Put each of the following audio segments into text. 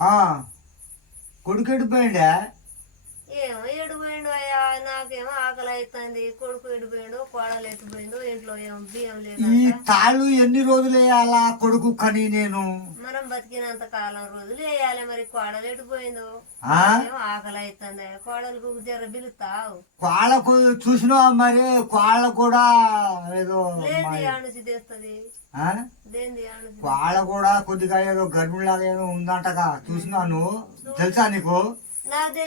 ఆ, కొడుకు ఎడిపోయిండే? ఏమో ఎడిపోయిండు అయ్యా నాకేమో ఆకలి అవుతుంది కొడుకు ఎడిపోయిండు కోడలు ఎట్టిపోయిండు ఇంట్లో ఏమో బియ్యం లేదు ఈ తాళ్ళు ఎన్ని రోజులు వేయాలా కొడుకు కని నేను? మనం బతికినంత కాలం రోజులు వేయాలి మరి కోడలు ఎడిపోయిందో? ఆ? ఏమో ఆకలి అవుతుంది కోడలకు జర పిలుస్తావు కోళ్ళకు చూసినావా మరి? కోళ్ళ కూడా ఏదో లేని ఆనుచి తెస్తుంది. కోళ్ళ కూడా కొద్దిగా ఏదో గర్భిణిలాగా ఏదో ఉందంటగా చూసినాను తెలుసా నీకు? నాకు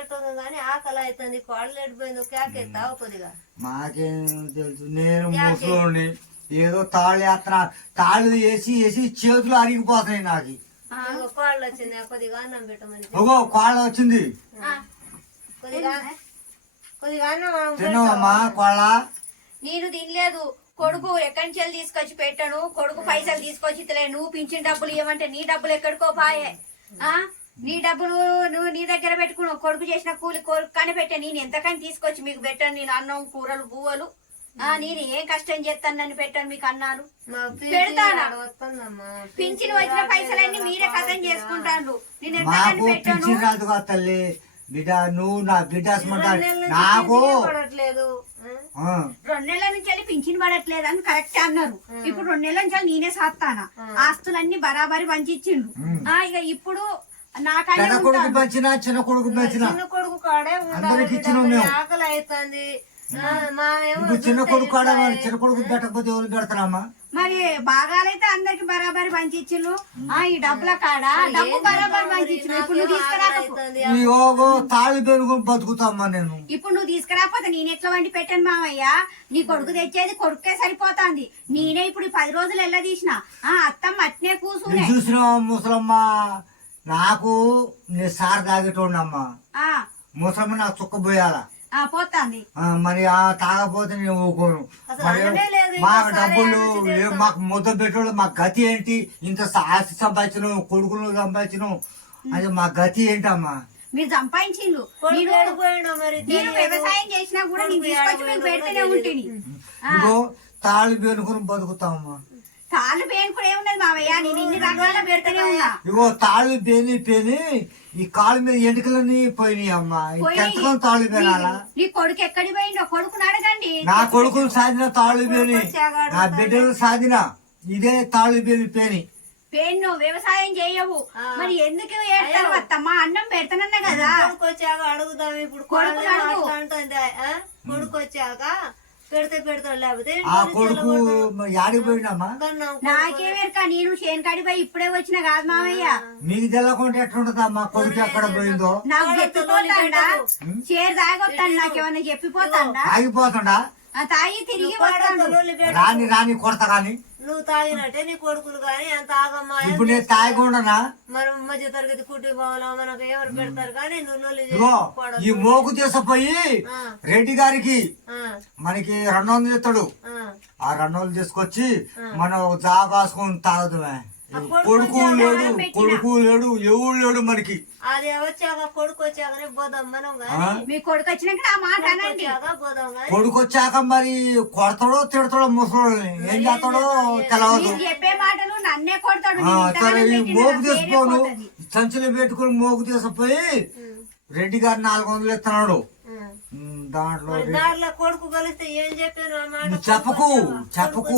ఎట్టుంది కానీ ఆకలి అవుతుంది కోడలు ఎడిపోయిందో. కేకెత్తావు కొద్దిగా. మాకేం తెలుసు. నేను ముసలోని ఏదో తాళ్ళు వేస్తున్నా తాళ్ళు వేసి వేసి చేతులు అరిగిపోతున్నాయి నాకు. కోడలు వచ్చింది. కొద్దిగా అన్నం పెట్టమని ఓగో కోళ్ళ వచ్చింది. కొద్దిగా కొద్దిగా అన్నం తిన్నావమ్మా కోళ్ళ నేను తినలేదు. కొడుకు ఎక్కడి నుంచి వెళ్ళి తీసుకొచ్చి పెట్టాను? కొడుకు పైసలు తీసుకొచ్చి ఇతలే నువ్వు పింఛన్ డబ్బులు ఇవ్వమంటే నీ డబ్బులు ఎక్కడికో పాయే. ఆ? నీ డబ్బులు నువ్వు నీ దగ్గర పెట్టుకున్నావు. కొడుకు చేసిన కూలి కొడుకు కానీ పెట్టా నేను ఎంతకని తీసుకొచ్చి మీకు పెట్టాను? నేను అన్నం కూరలు బువ్వలు. ఆ నేను ఏం కష్టం చేస్తానని పెట్టాను మీకు అన్నాను. పెడతానా? పింఛన్ వచ్చిన పైసలన్నీ మీరే కథం చేసుకుంటాను నేను ఎంతకని మాకు పెట్టాను? బిడ్డ నువ్వు నా బిడ్డ నాకు రెండు నెలల నుంచి వెళ్ళి పింఛన్ పడట్లేదు అని కరెక్ట్ అన్నారు. ఇప్పుడు రెండు నెలల నుంచి వెళ్ళి నేనే సాస్తానా ఆస్తులన్నీ బరాబరి పంచిచ్చిండు. ఆ. ఇక ఇప్పుడు నాకనే పెద్ద కొడుకు పెంచినా చిన్న కొడుకు పెంచినా? చిన్న కొడుకు కాడే. ఆకలి అవుతుంది. ఇప్పుడు చిన్న కొడుకు చిన్న కొడుకు పెట్టకపోతే ఎవరు పెడతారమ్మా? మరి భాగాలైతే అందరికి బరాబరి పంచిచ్చిండు ఆ ఈ డబ్బుల కాడ డబ్బు బరాబరి పంచిచ్చిండు ఇప్పుడు నువ్వు తీసుకురాకపో. అవుతుంది. ఈ ఓగో తాళి పెరుగుని బతుకుతామ్మా నేను. ఇప్పుడు నువ్వు తీసుకురాకపోతే నేను ఎట్లా వండి పెట్టాను మామయ్య నీ కొడుకు తెచ్చేది కొడుకే సరిపోతాంది. నేనే ఇప్పుడు ఈ పది రోజులు ఎల్ల తీసిన. ఆ అత్తమ్మ అట్నే కూసునే. నేను చూసిన ముసలమ్మ? నాకు నేను సార్ తాగేటోడమ్మా ఆ. ముసలమ్మ నాకు చుక్క పోయాలా? ఆ పోతాంది. మరి ఆ తాగపోతే నేను ఊకోను మాకు డబ్బులు మాకు ముద్ద పెట్టాడు మా గతి ఏంటి? ఇంత ఆస్తి సంపాదించను కొడుకులు సంపాదించను అది మా గతి ఏంటమ్మా? మీరు నేను నేను వ్యవసాయం చేసినా కూడా నేను తీసుకొచ్చి మీకు పెడితేనే ఉంటుంది ఇగో తాళి పెనుకుని బతుకుతామమ్మా. తాళ్ళు పేనుకుని ఏమున్నది మావయ్య? నేను ఇన్ని రకాల పెడితేనే ఉన్నా. ఇగో తాళి పేని పేని ఈ కాలు మీద ఎంటుకలన్నీ పోయినాయి అమ్మా. ఎంతకం తాళి పేనాలా నీ కొడుకు ఎక్కడికి పోయిండో కొడుకుని అడగండి. నా కొడుకులు సాధిన తాళి పేని నా బిడ్డలు సాధిన ఇదే తాళి పేని. పేని పేను వ్యవసాయం చేయవు. మరి ఎందుకు ఏడతావు అత్తమ్మ? అన్నం పెడతానన్నా కదా. కొడుకు వచ్చాక అడుగుదాం ఇప్పుడు కొడుకు అడుగు. కొడుకు వచ్చాక పెడితే పెడతాడు లేకపోతే ఆ కొడుకు యాడికి నాకే వేరుక నేను చేను పోయి ఇప్పుడే వచ్చిన కాదు మావయ్య. మీకు తెల్లకుంటే ఎట్లుంటదమ్మా కొడుకు ఎక్కడ పోయిందో? నాకు చెప్పిపోతాడా? చేరు తాగొస్తాను నాకేమన్నా చెప్పిపోతాడా? ఆగిపోతుండా ఆ తాగి తిరిగి. రాని రాని కొడత కాని? నువ్వు తాగినట్టే నీ కొడుకులు కానీ అంత ఆగమ్మా ఇప్పుడు నేను తాగకుండానా? మరి మధ్య తరగతి కుటుంబంలో మనకు ఎవరు పెడతారు కానీ నువ్వు. ఈ మోకు తీసుకుపోయి రెడ్డి గారికి మనకి రెండు వందలు ఇస్తాడు ఆ. రెండు వందలు తీసుకొచ్చి మనం జాగాసుకొని తాగుదామే. కొడుకు లేడు కొడుకు లేడు ఎవడు లేడు మనకి. అది వచ్చాక కొడుకు వచ్చాకనే పోదాం మనం ఆ? కానీ మీ కొడుకు వచ్చినాక ఆ మాట అనండి. వచ్చాక కొడుకు మరి కొడతాడో తిడతాడో ముసలోళ్ళని ఏం చేస్తాడో తెలవదు. చెప్పే మాటలు నన్నే కొడతాడు. సరే పేరే తీసుకోను. సంచులు పెట్టుకుని మోకు తీసుకుపోయి రెడ్డి గారు నాలుగు వందలు ఇస్తున్నాడు. దాంట్లో దాంట్లో కొడుకు కలిస్తే ఏం చెప్పారు చెప్పకు. చెప్పకు.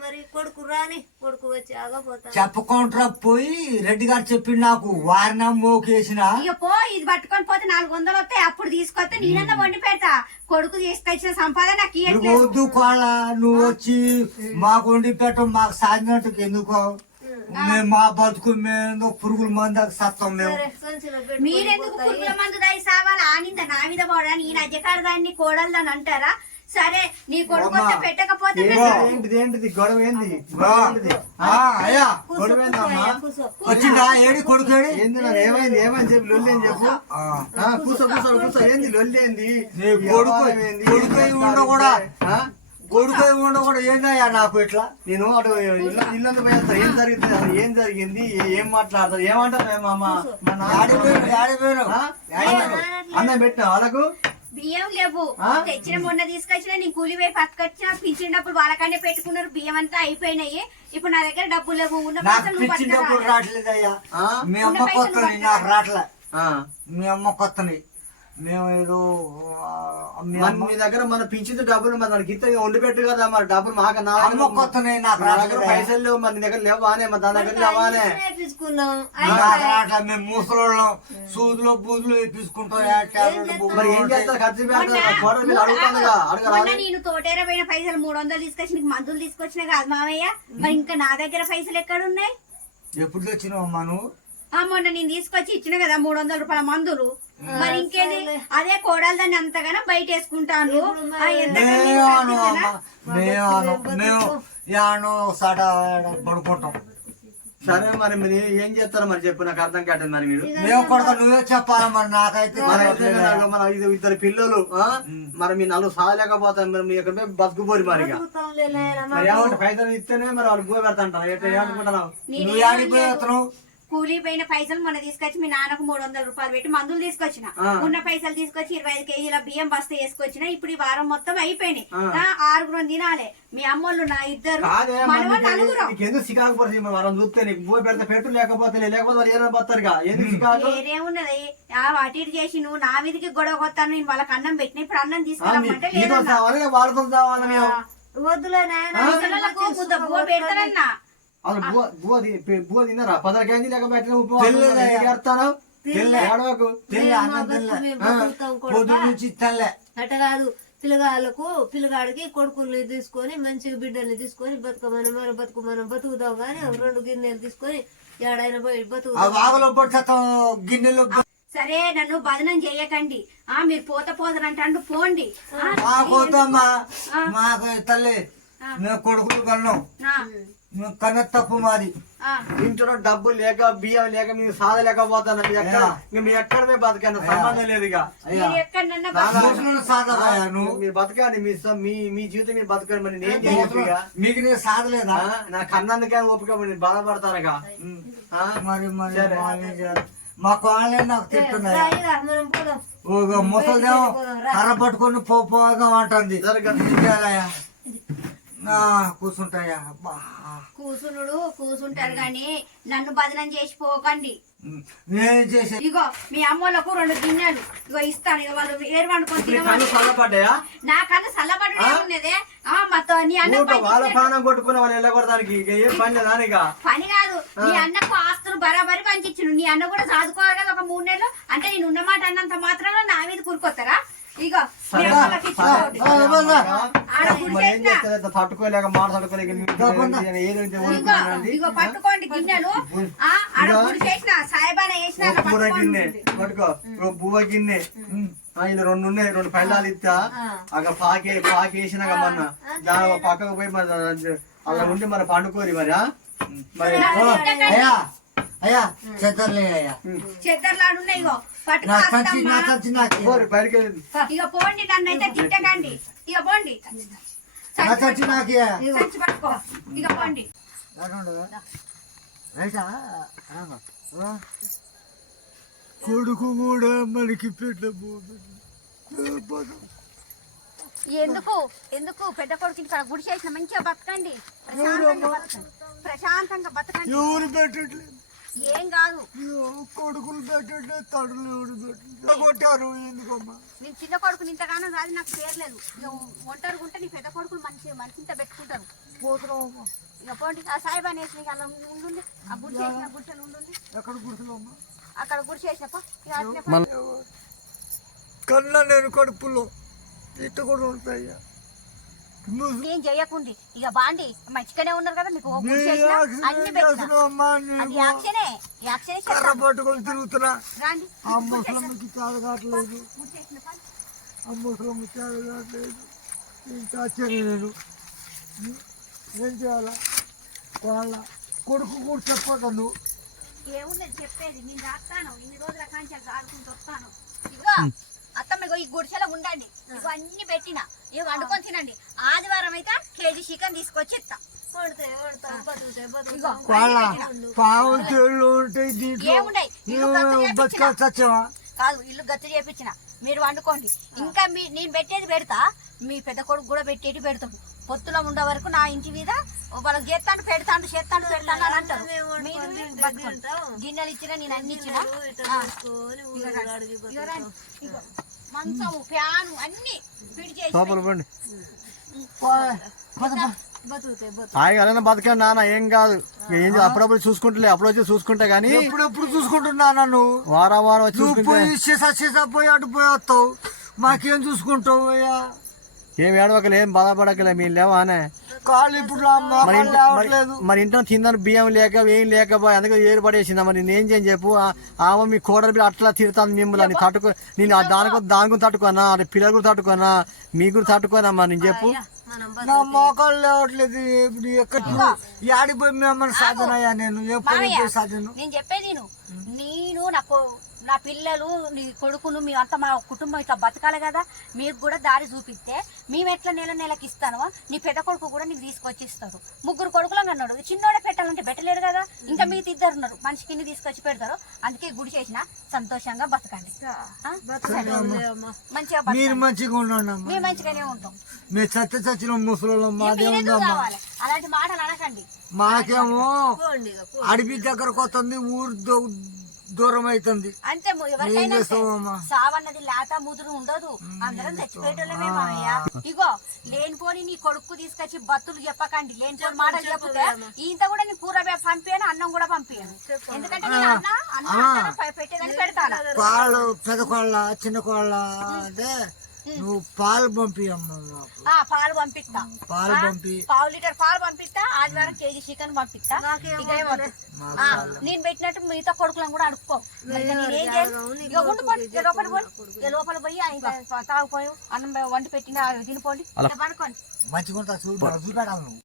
మరి. కొడుకు రాని కొడుకు వచ్చాక పోతాం చెప్పకుండా పోయి రెడ్డి గారు చెప్పిండు నాకు వారిన మోకేసిన ఇక పో ఇది పట్టుకొని పోతే నాలుగు వందలు వస్తాయి అప్పుడు తీసుకొస్తే నేనన్నా వండి పెడతా. కొడుకు తీసుకొచ్చిన సంపాదన నాకు వద్దు కోళ్ళ నువ్వు వచ్చి మాకు వండి పెట్ట మాకు సాధినట్టు ఎందుకో? మేము మా బతుకు మేము పురుగుల మంది సత్తం మేము. మీరెందుకు. పురుగుల మందు దాయి సావాలి? ఆనింద నా మీద పోడా నేను అజ్జకాడ దాన్ని కోడలు అంటారా? సరే నీ కొడుకు పెట్టకపోతే. ఏంటిది ఏంటిది? గొడవ ఏంది. వచ్చిందా? ఏడి కొడుకు ఏడి? ఏంది? ఏమైంది? ఏమని చెప్పు లొల్లి అని చెప్పు. ఆ, ఆ, కూర్చో కూర్చో కూర్చో. ఏంది లొల్లి ఏంది? నీ కొడుకు? కొడుకు ఏం ఉండ కూడా ఆ? కొడుకు ఉండ కూడా ఏందయ్యా నాకు ఇట్లా? నేను అటు ఇల్లు ఇల్లందు పోయేస్తా ఏం జరిగింది అసలు ఏం జరిగింది? ఏం మాట్లాడతారు? ఏమంటారు మా అమ్మ? మా నాన్న- ఆడిపోయాను? అన్నం పెట్టినా వాళ్ళకు? బియ్యం లేవు? తెచ్చిన మొన్న తీసుకొచ్చిన నేను కూలి పోయి పింఛన్ డబ్బులు వాళ్ళకనే పెట్టుకున్నారు. బియ్యం అంతా అయిపోయినాయి. ఇప్పుడు నా దగ్గర డబ్బులు లేవు. ఉన్న నాకు పైసలు. రావట్లేదయ్యా. ఆ? మీ అమ్మ నాకు రావట్లే. ఆ. మీ అమ్మ కొత్తని మేము ఏదో మీ మన అమ్మ మీ దగ్గర మన పింఛన్ డబ్బులు మరి మనకి ఇంత వండి పెట్టు కదా మరి డబ్బులు మాకు నా అమ్మ దగ్గర పైసలు లేవు మన దగ్గర లేవానే మరి దాని దగ్గర లేవానే తీసుకున్నాం. మేము ముసలోళ్ళం. సూదులో బూదులు వేపించుకుంటాం యా మరి ఏం ఉంటాయి. చేస్తారు ఖర్చు పెడతారు కోడలు మీరు అడుగుతుందిగా నేను తోటేర పోయిన పైసలు మూడు వందలు తీసుకొచ్చి నీకు మందులు తీసుకొచ్చిన కాదు మామయ్య. మరి ఇంకా నా దగ్గర పైసలు ఎక్కడ ఉన్నాయి ఎప్పుడు తెచ్చినావమ్మా నువ్వు? ఆ మొన్న నేను తీసుకొచ్చి ఇచ్చిన కదా మూడు వందల రూపాయల మందులు. మరి ఇంకేది? అదే కోడలు దాన్ని అంతగానో బయట వేసుకుంటాను పడుకుంటాం. సరే మరి మీరు ఏం చేస్తారు మరి చెప్పు నాకు అర్థం కావట్లేదు మరి మీరు. మేము కొడక నువ్వే చెప్పాలి మరి? నాకైతే మన ఐదు ఇద్దరు పిల్లలు? మరి మీ నలుగు సాగలేకపోతారు మరి మీ ఎక్కడ పోయి బతుకుపోరు మరి ఇక. మరి ఏమంటే పైసలు ఇస్తేనే మరి వాళ్ళు పెడతాంటారు ఎట్లా ఏమనుకుంటున్నావు? నువ్వు యాడికి పోయి వస్తున్నావు? కూలీ పోయిన పైసలు మొన్న తీసుకొచ్చి మీ నాన్నకు మూడు వందల రూపాయలు పెట్టి మందులు తీసుకొచ్చిన. ఉన్న పైసలు తీసుకొచ్చి ఇరవై ఐదు కేజీల బియ్యం బస్తా వేసుకొచ్చిన. ఇప్పుడు ఈ వారం మొత్తం అయిపోయినాయి. ఆరుగురు తినాలి. మీ అమ్మోళ్ళు నా ఇద్దరు. ఎందుకు సికాకు పడుతుంది మరి వాళ్ళని చూస్తే నీకు భూ పెడితే పెట్టు లేకపోతే లేకపోతే ఏమైనా పోతారుగా ఎందుకు సికాకు? ఏరేమున్నది ఆ అటు ఇటు చేసి నువ్వు నా మీదకి గొడవ కొత్తాను నేను వాళ్ళకి అన్నం పెట్టిన ఇప్పుడు అన్నం మేము? వద్దులే నాయన ముసలోళ్ళకు తిన్నారా? పదరికైంది పొద్దు నుంచి తెల్ల కాదు పిల్లగాళ్ళకు పిల్లగాడికి కొడుకుల్ని తీసుకొని మంచిగా బిడ్డల్ని తీసుకొని బతుకమని మనం బతుకు మనం బతుకుదాం కానీ రెండు గిన్నెలు తీసుకొని ఏడైనా పోయి ఆ బతుకు గిన్నెలో సరే నన్ను బదనం చేయకండి ఆ మీరు పోత పోతనంటాండు పోండి. మాకు తల్లి మేము కొడుకులు కన్నాం. కన్న తప్పు మాది. ఇంట్లో డబ్బు లేక బియ్యం లేక మీరు సాధలేకపోతాను మీ ఎక్కడ ఇంక మీ ఎక్కడ పోయి బతకండి సంబంధం లేదు ఇక. అయ్యా. మీరు మీరు బతకండి మీ మీ మీ జీవితం మీరు బతకండి మరి నేను మీకు నేను సాధలేదా నా కన్నందుకే ఓపిక మరి నేను బాధపడతానుగా ఆ? మరి మరి మా ఏం చేయాలి? మా కోళ్ళే నాకు ఓ ముసలిదేమో కర్ర పట్టుకొని పో పోదాం అంటుంది. కూర్చుంటాయా. కూసునుడు కూసుంటారు గాని నన్ను బదనం చేసి పోకండి. నేనేం చేసే? ఇగో మీ అమ్మోళ్ళకు రెండు గిన్నెలు. ఇగో ఇస్తాను. ఇగో వాళ్ళు ఏరు వండుకొని తినమని చల్లబడ్డాయా? ఉన్నదే ఆ? మొత్తం నీ అన్న వాళ్ళ ప్రాణం కొట్టుకున్న వాళ్ళు వెళ్ళగొడతానికి ఏం పని లేదా పని కాదు. నీ అన్నకు ఆస్తులు బరాబరి పంచిచ్చును నీ అన్న కూడా చదువుకోవాలి కదా ఒక మూడు నెలలు. అంటే నేను ఉన్నమాట అన్నంత మాత్రం నా మీద కూరుకొస్తారా ఇగో తట్టుకోలేక మాట తట్టుకోలేక ఏదైతే పట్టుకోండి బుర్ర గిన్నె పట్టుకో. బువ్వ గిన్నె. ఇలా రెండు ఉన్నాయి రెండు పళ్ళాలు ఇస్తా. అక్కడ పాకే పాకి వేసినాక మొన్న. దాని పక్కకు పోయి మరి అలా ఉండి మరి పండుకోరి మరి? మరి అయ్యా అయ్యా. చెద్దర్లే అయ్యా. ఉన్నాయి. ఇక పోండి నన్ను అయితే తిట్టకండి. ఇక పోండి సంచి నాకు. సంచి పట్టుకో. ఇక పోండి రైటా? కొడుకు కూడా మనకి పెట్ట ఎందుకు? ఎందుకు? పెద్ద కొడుకు ఇక్కడ గుడి చేసిన మంచిగా బతకండి. ప్రశాంతంగా బతకండి ప్రశాంతంగా బతకండి. ఎవరు పెట్టట్లేదు? ఏం కాదు. కొడుకులు తడులు కొట్టారు ఎందుకమ్మా? నేను చిన్న కొడుకుని ఇంతగానో రాదు నాకు పేర్లేదు ఇక ఒంటరిగా ఉంటే నీ పెద్ద కొడుకులు మంచి మనిషింత పెట్టుకుంటారు. పోతున్నావమ్మా. ఇక పోండి ఆ సాయిబాన్ వేసిన ఇక అలా ఉండుండి ఆ గుడిసెలు ఉండుండి ఎక్కడ కూర్చున్నావమ్మా అక్కడ గుడి చేసినప్ప ఇక అట్నే పో. కన్నా నేను కడుపులో ఇట్ట కూడా ఉంటాయ్యా ఏం చేయకుండి. ఇక బాండి మంచిగానే ఉన్నారు కదా మీకు అన్ని పెట్టిన. పట్టుకొని తిరుగుతున్నా. ఆ ముసలమ్మకి ఆ ముసలమ్మ ఇంకా నేను ఏం చేయాలా? వాళ్ళ కొడుకు కూడా చెప్పక నువ్వు ఏమున్నది చెప్పేది. నేను రాస్తాను. ఇన్ని రోజుల కాంచి ఆడుకుంటూ వస్తాను. ఇదిగో. ఇగో ఈ గుడిసెలో ఉండండి. ఇగో అన్ని పెట్టిన. ఇవి వండుకొని తినండి. ఆదివారం అయితే కేజీ చికెన్ తీసుకొచ్చి ఇస్తా. కాదు ఇల్లు గత్తు చేపించిన. మీరు వండుకోండి. ఇంకా మీ నేను పెట్టేది పెడతా. మీ పెద్ద కొడుకు కూడా పెట్టేది పెడతాడు. పొత్తులో ఉండే వరకు నా ఇంటి మీద వాళ్ళకి చేస్తాను పెడతాను చేస్తాను పెడతాను అని అంటారు. మీరు. గిన్నెలు ఇచ్చినా నేను అన్ని ఇచ్చినా. మంచము ఫ్యాను అన్ని అలానే బతకండి నాన్న ఏం కాదు. ఏం అప్పుడప్పుడు చూసుకుంటలే అప్పుడు వచ్చి చూసుకుంటా గానీ ఎప్పుడెప్పుడు చూసుకుంటున్నా నన్ను. వారం వారం వచ్చి చూసుకుంటే పోయి అటు పోయి వస్తావు. మాకేం చూసుకుంటావు అయ్యా? ఏం ఏడవకలే ఏం బాధపడకలే మీ లేవానే. కాళ్ళు ఇప్పుడు నా మరి ఇంట్లో మరి- మరి తిందని బియ్యం లేక ఏం లేకపోయి అందుకే ఏరు పడేసిందా? మరి నేనేం చేయని చెప్పు? ఆ- ఆమె మీ కోడలు బిడ్డ అట్లా తిడతాను మిమ్మల్ని అని తట్టుకో నేను ఆ దానికి దాని గురించి తట్టుకోనా? అది పిల్లల గురించి తట్టుకోనా? మీ గురించి తట్టుకోనమ్మా నేను చెప్పు. నా మోకాళ్ళు లేవట్లేదు ఇప్పుడు ఎక్కడ యాడిపోయి మేమని సాధన అయ్యా నేను. ఎప్పుడు మామయ్య, పోయి సాధన నేను చెప్పేది నేను నేను నా కొ- నా పిల్లలు నీ కొడుకును మీ అంతా మా కుటుంబం ఇట్లా బతకాలి కదా మీకు కూడా దారి చూపిస్తే మేము ఎట్లా నెల నెలకి ఇస్తానో నీ పెద్ద కొడుకు కూడా నీకు తీసుకొచ్చి ఇస్తాడు ముగ్గురు కొడుకులను అన్నాడు. చిన్నోడే పెట్టాలంటే పెట్టలేడు కదా. ఇంకా మిగతా ఇద్దరు ఉన్నారు. మనిషికి ఇన్ని తీసుకొచ్చి పెడతారు అందుకే గుడి చేసిన సంతోషంగా బతకండి. ఆ? మంచిగా మీరు బతకండి. మంచిగా ఉండండి అమ్మా. మేము మంచిగానే ఉంటాం. చచ్చి చచ్చిన అలాంటి మాటలు అనకండి. మాకేమో. అడవి దగ్గరకు వస్తుంది ఊరు దూ- దూరం అవుతుంది అంతే ము- ఎవరికైనా? సావన్నది లేత ముదురు ఉండదు. అందరం చచ్చిపోయేటోళ్ళమే మామయ్య ఇగో లేనిపోని నీ కొడుకు తీసుకొచ్చి బత్తులు చెప్పకండి. లేనిపోని మాటలు చెప్తే ఇంత కూడా నీ కూర పంపియాను అన్నం కూడా పంపియాను ఎందుకంటే నేను అన్న పెట్టేదని పెడతాను. పాలు పెద్ద కోళ్ళ చిన్న కోళ్ళ అంటే నువ్వు పాలు పంపి అమ్మ మాకు ఆ పాలు పంపిస్తా పాలు పంపి పావు లీటర్ పాలు పంపిస్తా ఆదివారం కేజీ చికెన్ పంపిస్తా. ఆ, నేను పెట్టినట్టు మిగతా కొడుకులను కూడా అడుక్కో మరి ఇక నేనేం చేయను ఇక ఉండిపోండి ఇక లోపల పోయి ఇక లోపల పోయి ఆయన తాగుపోయి అన్నం వండి పెట్టిన తినిపోండి ఇక పడుకోండి మంచిగా ఉంటా చూడు చూపెట్టాలి నువ్వు